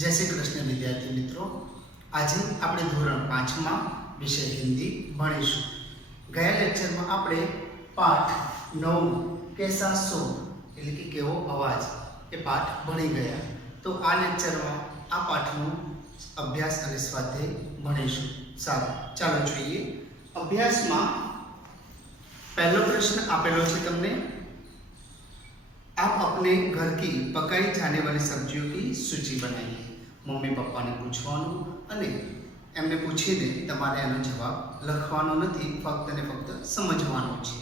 जय श्री कृष्ण विद्यार्थी मित्रों, आज આપણે ધોરણ 5 માં વિષય હિન્દી ભણીશું। ગયા લેક્ચરમાં આપણે પાઠ 9 કેસા સ્વર એટલે કે કેવો અવાજ એ પાઠ ભણી ગયા। તો આ લેક્ચરમાં આ પાઠનો અભ્યાસ અને સ્વાધ્યાય ભણીશું। સારું, ચાલો જોઈએ। અભ્યાસમાં પહેલો પ્રશ્ન આપેલો છે તમને। आप अपने घर की पकाई जाने वाली सब्जियों की सूची बनाइए। मम्मी पप्पा ने पूछवानुं अने एमने पूछीने तमारे आनो जवाब लखवानो नथी, फक्त ने फक्त समझवानो छे।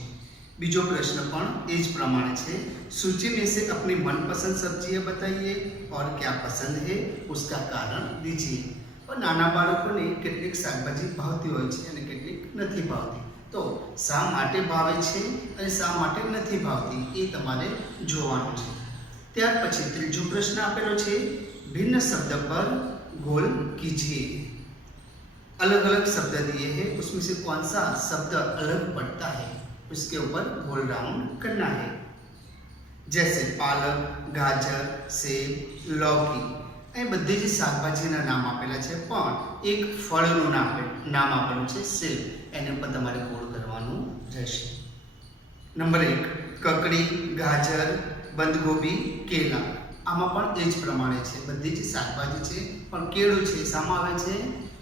बीजो प्रश्न पण ए ज प्रमाणे छे। सूची में से अपनी मनपसंद सब्जियां बताइए और क्या पसंद है उसका कारण दीजिए। और नाना बाळकोने केटलीक शाकभाजी भावती होय छे अने केटलीक नथी भावती, तो शा माटे भावे छे अने शा माटे नथी भावती ए तमारे जोवानुं छे। त्यार पछी त्रीजो प्रश्न आपेलो छे, भिन्न शब्द पर गोल कीजिए। अलग अलग शब्द दिए हैं, उसमें से कौन सा शब्द अलग पड़ता है उसके ऊपर गोल राउंड करना है। जैसे पालक, गाजर, सेब, लौकी, ए बधी ज शाकभाजीना नाम आपेला छे, पण एक फळनुं नाम आपेલું છે सेब, एने पर तमारे गोल करवानुं रहेशे। नंबर 1, ककड़ी, गाजर, बंदगोभी, केला। आमां पण ए ज प्रमाणे छे, बधी ज शाकभाजी छे, पण केळું છે શામાં આવે છે?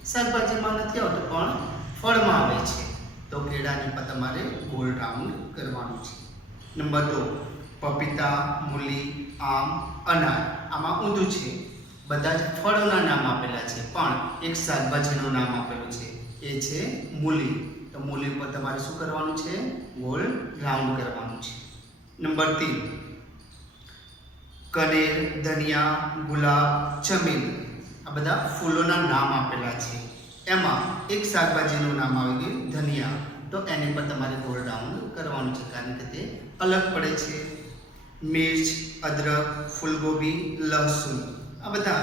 શાકભાજીમાં નથી આવતું, પણ ફળમાં આવે છે, તો કેળાની પર તમારે ગોલ રાઉન્ડ કરવાનું છે। નંબર 2, પપીતા, મૂલી, આમ, અનાર। આમાં ઊંધું છે, બધા જ ફળોના નામ આપેલા છે, પણ એક શાકભાજીનું નામ આપેલું છે, એ છે મૂલી, તો મૂલી પર તમારે શું કરવાનું છે? ગોલ રાઉન્ડ કરવાનું છે। નંબર 3, કનેર, ધનિયા, ગુલાબ, ચમેલી, આ બધા ફૂલોના નામ આપેલા છે। એમાં એક શાકભાજીનું નામ આવી ગયું ધનિયા, તો એની પર તમારે ગોલ રાઉન્ડ કરવાનું છે, કારણ કે તે અલગ પડે છે। મિર્ચ, અદરક, ફૂલગોબી, લસણ, આ બધા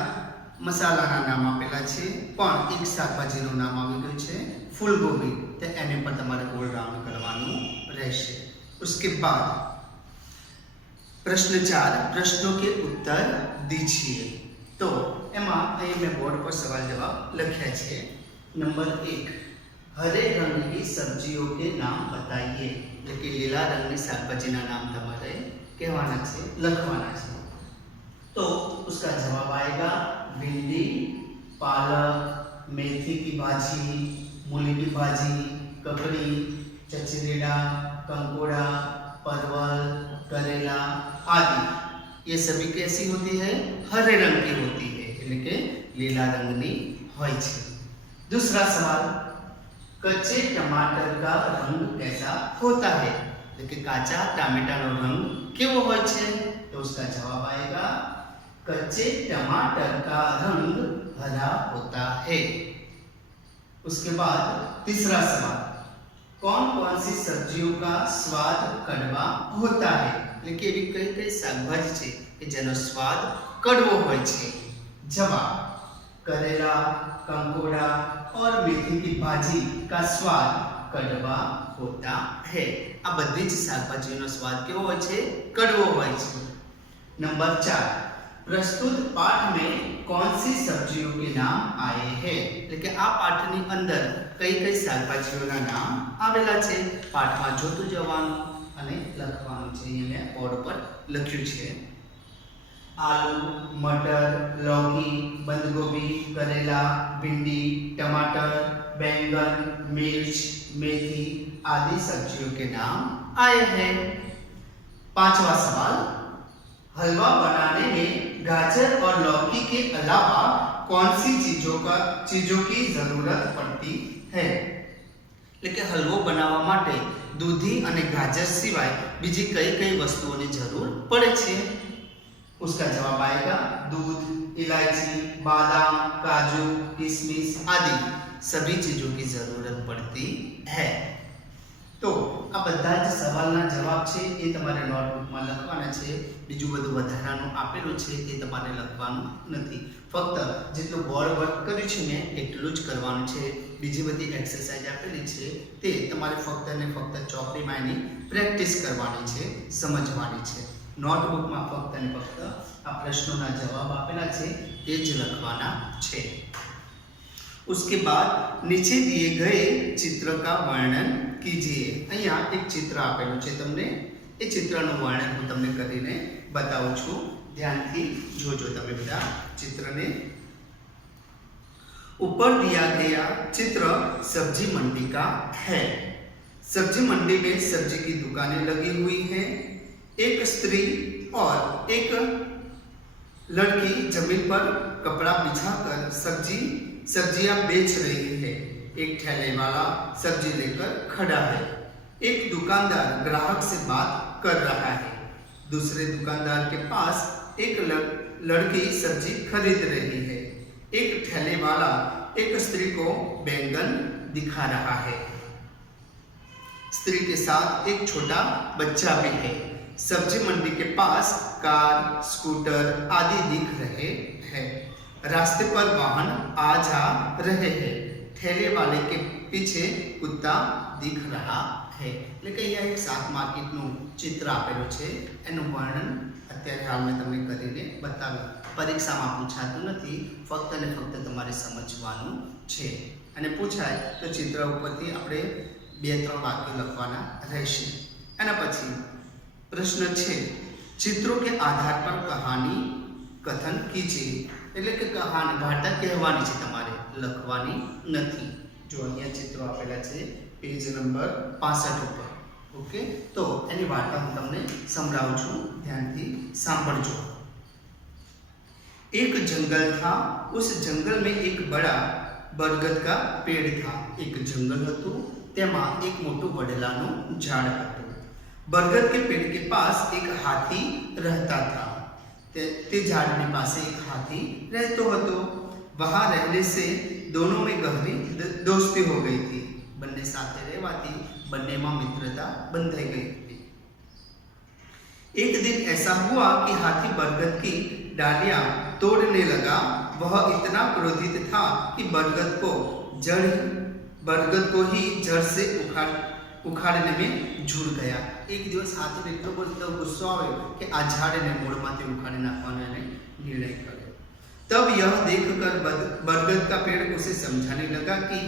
મસાલાના નામ આપેલા છે, પણ એક શાકભાજીનું નામ આવી ગયું છે ફૂલગોબી, તો એને પર તમારે ગોલ રાઉન્ડ કરવાનું રહેશે। उसके बाद प्रश्न 4, प्रश्नों के उत्तर दीजिए। तो एमा અહીં મેં બોર્ડ પર સવાલ જવાબ લખ્યા છે। नंबर 1, हरे रंग की सब्जियों के नाम बताइए, એટલે કે લીલા રંગની શાકભાજીના નામ તમારે કહેવાના છે, લખવાના છે। तो उसका जवाब आएगा भिंडी, पालक, मेथी की भाजी, मूली की भाजी, ककड़ी, चचरेला, कंकोड़ा, परवल, करेला आदि। ये सभी कैसी होती है? हरे रंग की होती है, એટલે કે લીલા રંગની હોય છે। दूसरा सवाल, कच्चे टमाटर का रंग कैसा होता है, એટલે કે કાચા ટામેટાનો રંગ કેવો હોય છે? तो उसका जवाब आएगा कच्चे टमाटर का रंग हरा होता है। उसके बाद तीसरा सवाल, कौन कौन सी सब्जियों का स्वाद कड़वा होता है, એટલે એવી કઈ કઈ શાકભાજી છે કે જેનો સ્વાદ કડવો હોય છે? જવાબ, करेला, कंकोड़ा और मेथी की भाजी का स्वाद कड़वा होता है। आ बधी ज शाकभाजीनो स्वाद केवो होय छे? कड़वो होय छे। नंबर 4, प्रस्तुत पाठ में कौन सी सब्जियों के नाम आए हैं, એટલે કે આ પાઠની અંદર કઈ કઈ શાકભાજીઓના નામ આવેલા છે? પાઠમાં જોતું જવાનું અને લખવાનું છે। અહીં મેં બોર્ડ પર લખ્યું છે, आलू, मटर, लौकी, बंदगोभी, करेला, भिंडी, टमाटर, बैंगन, मिर्च, मेथी आदि सब्जियों के नाम आए हैं। 5वां सवाल, हलवा बनाने में गाजर और लौकी के अलावा कौन सी चीजों की जरूरत पड़ती है, એટલે કે હલવો બનાવવા માટે દૂધી અને ગાજર સિવાય બીજી કઈ કઈ વસ્તુઓની જરૂર પડે છે? उसका जवाब आएगा दूध, इलायची, बादाम, काजू, किशमिश आदि सभी चीजों की जरूरत पड़ती है। तो आ બધા જ સવાલના જવાબ છે એ તમારે નોટબુકમાં લખવાના છે। બીજું બધું વધારાનું આપેલું છે એ તમારે લખવાનું નથી, ફક્ત જેટલું બોર્ડ વર્ક કર્યું છે ને એટલું જ કરવાનું છે। બીજી બધી એક્સરસાઇઝ આપેલી છે તે તમારે ફક્ત ને ફક્ત ચોપડીમાં એની પ્રેક્ટિસ કરવાની છે, સમજવાની છે। નોટબુકમાં ફક્ત અને ફક્ત આ પ્રશ્નોના જવાબ આપેલા છે તે જ લખવાના છે। उसके बाद नीचे दिए गए चित्र का वर्णन कीजिए। અહીંયા એક ચિત્ર આપેલું છે તમને, એ ચિત્રનું વર્ણન હું તમને કરીને બતાવું છું। ધ્યાનથી જોજો તમે બધા चित्रને। ऊपर दिया गया चित्र सब्जी मंडी का है। सब्जी मंडी में सब्जी की दुकानें लगी हुई हैं। एक स्त्री और एक लड़की जमीन पर कपड़ा बिछाकर सब्जियां बेच रही है। एक ठेले वाला सब्जी लेकर खड़ा है। एक दुकानदार ग्राहक से बात कर रहा है। दूसरे दुकानदार के पास एक लड़की सब्जी खरीद रही है। एक ठेले वाला एक स्त्री को बैंगन दिखा रहा है। स्त्री के साथ एक छोटा बच्चा भी है। सब्जी मंडी के पास कार, स्कूटर आदि दिख रहे हैं। रास्ते पर वाहन आ जा रहे हैं। ठेले वाले के पीछे कुत्ता दिख रहा है। એટલે અહીંયા એક શાક માર્કેટનું ચિત્ર આપેલું છે, એનું વર્ણન અત્યારે હાલ મેં તમને કરીને બતાવ્યું। પરીક્ષામાં પૂછાતું નથી, ફક્ત અને ફક્ત તમારે સમજવાનું છે। અને પૂછાય તો ચિત્ર ઉપરથી આપણે 2-3 વાક્યો લખવાના રહેશે। એના પછી પ્રશ્ન છે, चित्रों के आधार पर कहानी कथन कीजिए। એટલે કે કહાની વાર્તા કહેવાની છે, તમારે લખવાની નથી। જો અહીંયા ચિત્રો આપેલા છે પેજ નંબર 65 ઉપર। ઓકે, તો એની વાર્તા હું તમને સંભળાવું છું, ધ્યાનથી સાંભળજો। एक जंगल था। उस जंगल में एक बड़ा बरगद का पेड़ था। एक जंगल હતું, તેમાં એક મોટું વડલાનું ઝાડ હતું। बरगद के पेड़ के पास एक हाथी रहता था। ते झाड़ने पास एक हाथी रहतो હતો। वहां रहने से दोनों में गहरी दोस्ती हो गई थी। બંને સાથે રહેવાથી બંનેમાં મિત્રતા બંધાઈ ગઈ હતી। एक दिन ऐसा हुआ कि हाथी बरगद की डालियां तोड़ने लगा। वह इतना क्रोधित था कि बरगद को ही जड़ से उखाड़ने में जुड़ गया। एक दिवस हाथी ने इतना બધો ગુસ્સો આવ્યો કે આ ઝાડને મૂળમાંથી ઉખાડી નાખવાનો એને નિર્ણય કર્યો। तब यह देखकर बरगद का पेड़ उसे समझाने लगा कि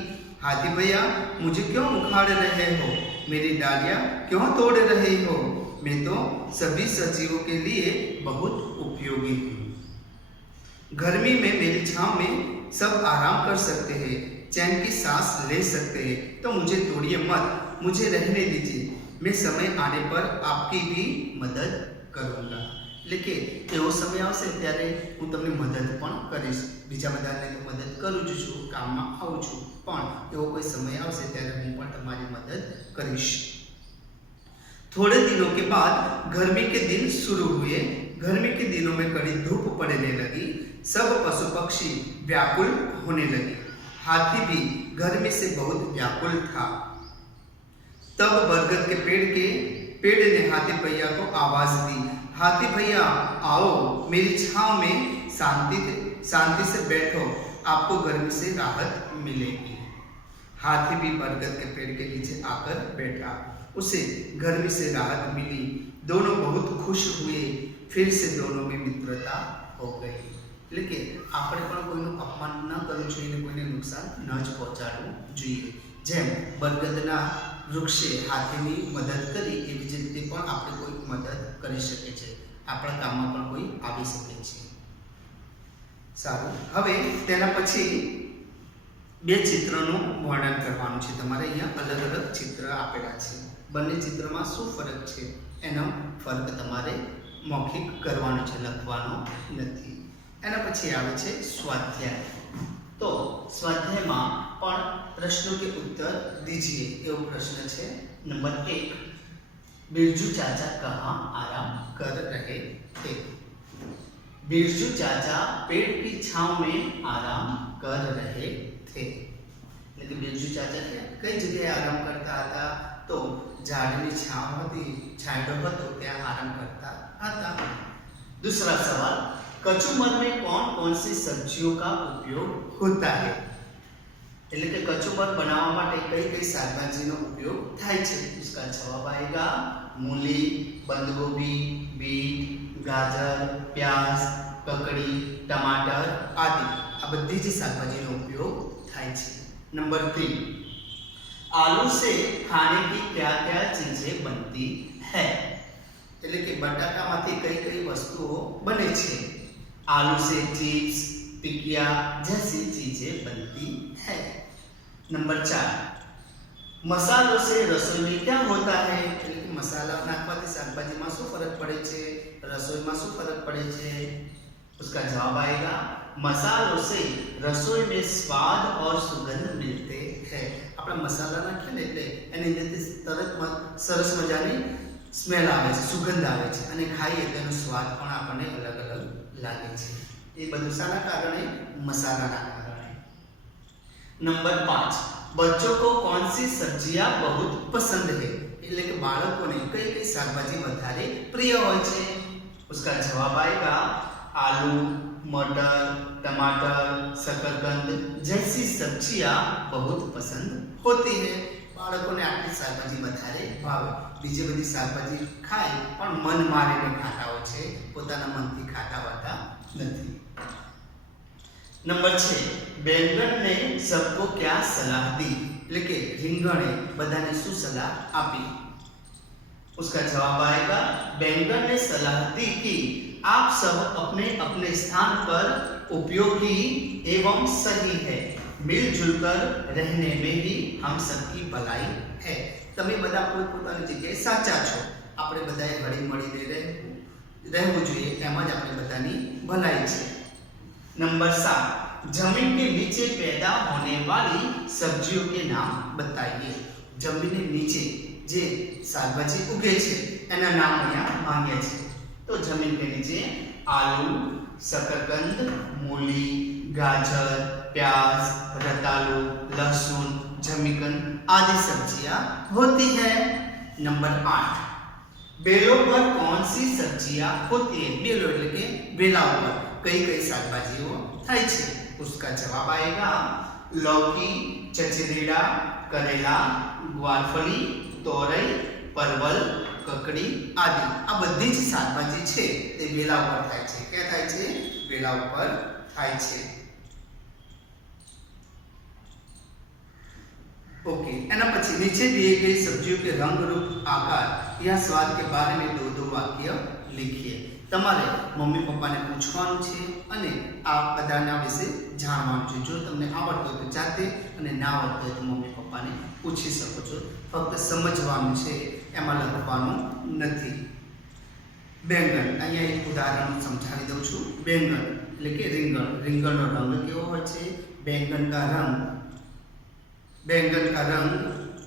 हाथी भैया, मुझे क्यों उखाड़ रहे हो? मेरी डालियां क्यों तोड़ रहे हो? मैं तो सभी सजीवों के लिए बहुत उपयोगी हूँ। गर्मी में मेरी छांव में सब आराम कर सकते हैं, चैन की सांस ले सकते हैं, तो मुझे तोड़िए मत, मुझे रहने दीजिए। मैं समय आने पर आपकी भी मदद करूँगा। એટલે એવો સમય આવશે ત્યારે હું તમને મદદ પણ કરીશ। બીજા બધાને તો મદદ કરું જ છું, કામમાં આવું છું, પણ એવો કોઈ સમય આવશે ત્યારે હું પણ તમારી મદદ કરીશ। थोड़े दिनों के बाद गर्मी के दिन शुरू हुए। गर्मी के दिनों में कड़ी धूप पड़ने लगी। सब पशु पक्षी व्याकुल होने लगे। हाथी भी गर्मी से बहुत व्याकुल था। तब बरगद के पेड़ ने हाथी भैया को आवाज दी, हाथी भैया आओ, मेरी छांव में शांति से बैठो, आपको गर्मी से राहत मिलेगी। हाथी भी बरगद के पेड़ के नीचे आकर बैठा। उसे गर्मी से राहत मिली। दोनों बहुत खुश हुए। फिर से दोनों में मित्रता हो गई। એટલે કે આપણે પણ કોઈનું અપમાન ન કરવું જોઈએ, કોઈને નુકસાન ન જ પહોંચાડવું જોઈએ। જેમ બરગદના વૃક્ષે હાથીની મદદ કરી, એવી જ રીતે પણ આપણે કોઈ મદદ કરી શકે છે, આપણા કામમાં પણ કોઈ આવી શકે છે। સારું, હવે તેના પછી 2 ચિત્રનું વર્ણન કરવાનું છે તમારે। અહીંયા અલગ અલગ ચિત્ર આપેલા છે। બંને ચિત્રમાં શું ફરક છે એનો ફરક તમારે મૌખિક કરવાનો છે, લખવાનો નથી। એના પછી આવે છે સ્વાધ્યાય। તો સ્વાધ્યાયમાં પણ પ્રશ્નો કે उत्तर दीजिए એવો પ્રશ્ન છે। નંબર 1, बिरजू चाचा कहाँ आराम कर रहे थे? बिरजू चाचा पेड़ की छांव में आराम कर रहे थे। लेकिन बिरजू चाचा कई जगह आराम करता था? तो झाड़नी छांव होती, छांयडो હતો ત્યાં आराम करता था। दूसरा सवाल, कचुमर में कौन कौन सी सब्जियों का उपयोग होता है? એટલે કે કચુંબર બનાવવા માટે કઈ કઈ શાકભાજીનો ઉપયોગ થાય છે? इसका जवाब आएगा मूली, बंद गोभी, बीट, ગાજર, પ્યાज, કકડી, ટમાટર આદि આ બધી જ શાકભાજીનો ઉપયોગ થાય છે। नंबर 3, आलू से खाने की क्या क्या चीजें बनती है? એટલે કે બટાકામાંથી કઈ કઈ વસ્તુઓ બને છે? आलू से चिप्स, टिकिया जैसी चीजें बनती है। नंबर 4, मसालों से रसोई में क्या होता है? એટલે કે મસાલા નાખવાથી શાકભાજીમાં શું ફરક પડે છે, રસોઈમાં શું ફરક પડે છે? उसका जवाब आएगा मसालों से रसोई में स्वाद और सुगंध मिलते हैं। આપણે મસાલા નાખીએ ને એટલે એની અંદરથી તરત સરસ મજાની સ્મેલ આવે છે, સુગંધ આવે છે અને ખાઈએ તેનો સ્વાદ પણ આપણને અલગ અલગ લાગે છે। એ બધું શાના કારણે? મસાલાના કારણે। नंबर 5, बच्चों को कौन सी सब्जियां बहुत पसंद है? એટલે કે બાળકોને કઈ કઈ શાકભાજી વધારે પ્રિય હોય છે? उसका जवाब आएगा आलू, मटर, टमाटर, शकरकंद जैसी सब्जियां बहुत पसंद होती है। બાળકોને આટલી શાકભાજી વધારે ભાવે। બીજી બધી શાકભાજી ખાય પણ મન મારીને ખાતા હોય છે, પોતાના મનથી ખાતા હોતા નથી। नंबर 6, बैंगन ने सबको क्या सलाह दी? એટલે કે રીંગણે બધાને શું સલાહ આપી? उसका जवाब आएगा बैंगन ने सलाह दी कि आप सब अपने अपने स्थान पर उपयोगी एवं सही है, मिलजुल कर रहने में ही हम सबकी भलाई है। તમે બધા પોતપોતાની જગ્યાએ સાચા છો, આપણે બધાએ હળી મળીને રહેવું જોઈએ, એમાં જ આપણે બધાની ભલાઈ છે। नंबर 7, जमीन के नीचे पैदा होने वाली सब्जियों के नाम बताइए। जमीन नीचे જે શાકભાજી ઉગે છે એના નામ અહીંયા માંગ્યા છે। તો જમીન કે નીચે આલू, शकरकंद, मूली, गाजर, प्याज, रतालू, लहसुन, जमीकंद आदि सब्जियां होती है। नंबर 8, बेलों पर कौन सी सब्जियां होती है? बेलो એટલે કે વેલા ઉપર કઈ કઈ શાકભાજીઓ થાય છે? उसका जवाब आएगा लौकी, चचरीड़ा, करेला, ग्वारफली, तोरई, परवल, ककड़ी आदि આ બધી જ શાકભાજી છે તે વેલા ઉપર થાય છે। ક્યાં થાય છે? વેલા ઉપર થાય છે। ओके, એના પછી नीचे दिए गए सब्जियों के रंग, रूप, आकार या स्वाद के बारे में 2-2 वाक्य लिखिए। તમારે મમ્મી પપ્પાને પૂછવાનું છે અને આ બધાના વિશે જાણવાનું છે। જો તમને આવડતું હોય તો જાતે અને ના આવડતું હોય તો મમ્મી પપ્પાને પૂછી શકો છો। ફક્ત સમજવાનું છે, એમાં લખવાનું નથી। બેંગન, અહીંયા એક ઉદાહરણ સમજાવી દઉં છું। બેંગન એટલે કે રીંગણ, રીંગણનો રંગ કેવો હોય છે? बैंगन का रंग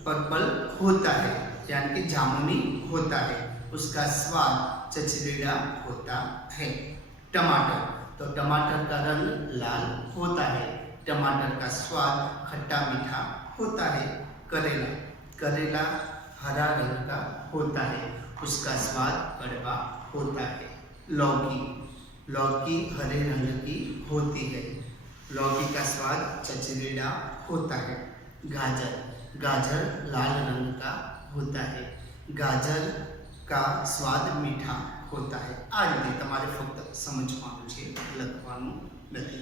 पर्पल होता है, यानी कि जामुनी होता है। उसका स्वाद चचरीड़ा होता है। टमाटर, तो टमाटर का रंग लाल होता है, टमाटर का स्वाद खट्टा मीठा होता है। करेला, करेला हरा रंग का होता है, उसका स्वाद कड़वा होता है। लौकी, लौकी हरे रंग की होती है, लौकी का स्वाद चचरीड़ा होता है। गाजर, गाजर लाल रंग का होता है, गाजर का स्वाद मीठा होता है। आ रीते तमारे फक्त समझवानुं छे, लखवानुं नथी।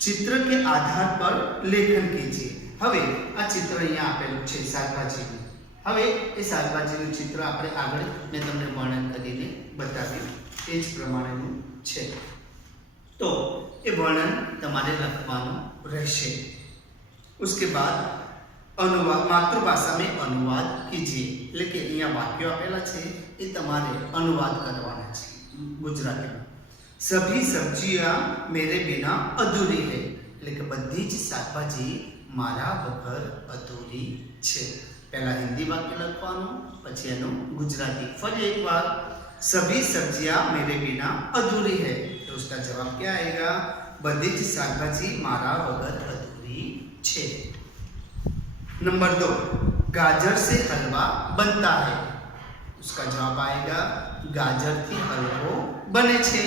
चित्र के आधार पर लेखन कीजिए। हवे आ चित्र अहींया आपेलुं छे शाकभाजीनुं। हवे ए शाकभाजीनुं चित्र आपणे आगळ मैं तमने वर्णन करीने बताव्युं ए ज प्रमाणेनुं छे। तो ए वर्णन तमारे लखवानुं रहेशे। उसके बाद अनुवाद, मातृभाषा में अनुवाद कीजिए। એટલે કે અહીંયા વાક્યો આપેલા છે એ તમારે अनुवाद કરવાના છે ગુજરાતીમાં। सभी सब्जियां मेरे बिना अधूरी है, એટલે કે બધી જ શાકભાજી મારા વગર અધૂરી છે। પહેલા હિન્દી વાક્ય લખવાનું, પછી એનું ગુજરાતી। ફરી એકવાર, सभी सब्जियां मेरे बिना अधूरी है, तो उसका जवाब क्या आएगा? બધી જ શાકભાજી મારા વગર અધૂરી છે। नंबर 2, गाजर से हलवा बनता है, उसका जवाब आएगा गाजर थी हलवो बने छे।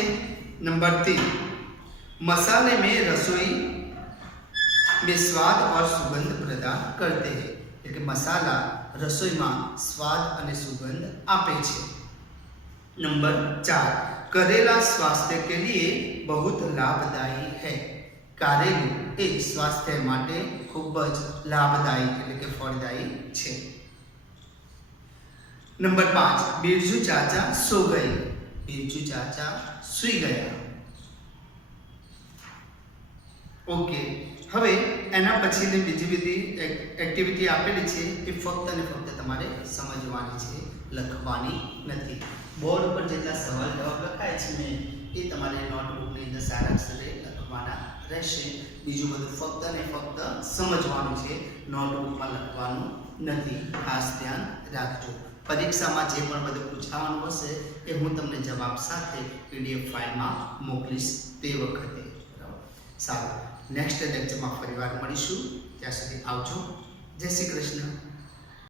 नंबर 3, मसाले में रसोई में स्वाद और सुगंध प्रदान करते हैं, એટલે મસાલા રસોઈમાં સ્વાદ અને સુગંધ આપે છે। नंबर 4, करेला स्वास्थ्य के लिए बहुत लाभदायी है। कारेलू એ સ્વાસ્થ્ય માટે ખૂબ જ લાભદાયી એટલે કે ફળદાયી છે। નંબર 5 बिरजू चाचा सो गए। बिरजू चाचा सुई गया। ओके, હવે એના પછીની બીજી બધી એક્ટિવિટી આપેલી છે એ ફક્ત અને ફક્ત તમારે સમજવાની છે, લખવાની નથી। બોર્ડ પર જેટલા સવાલ જવાબ લખાય છે ને એ તમારે નોટબુકની અંદર સારા અક્ષરે લખવાના રહેશે। બીજું બધું ફક્ત અને ફક્ત સમજવાનું છે, નોટબુકમાં લખવાનું નથી, ખાસ ધ્યાન રાખજો। પરીક્ષામાં જે પણ બધું પૂછાવાનું હશે એ હું તમને જવાબ સાથે પીડીએફ ફાઇલમાં મોકલીશ તે વખતે, બરાબર? સારું, નેક્સ્ટ લેક્ચરમાં ફરીવાર મળીશું, ત્યાં સુધી આવજો। જય શ્રી કૃષ્ણ।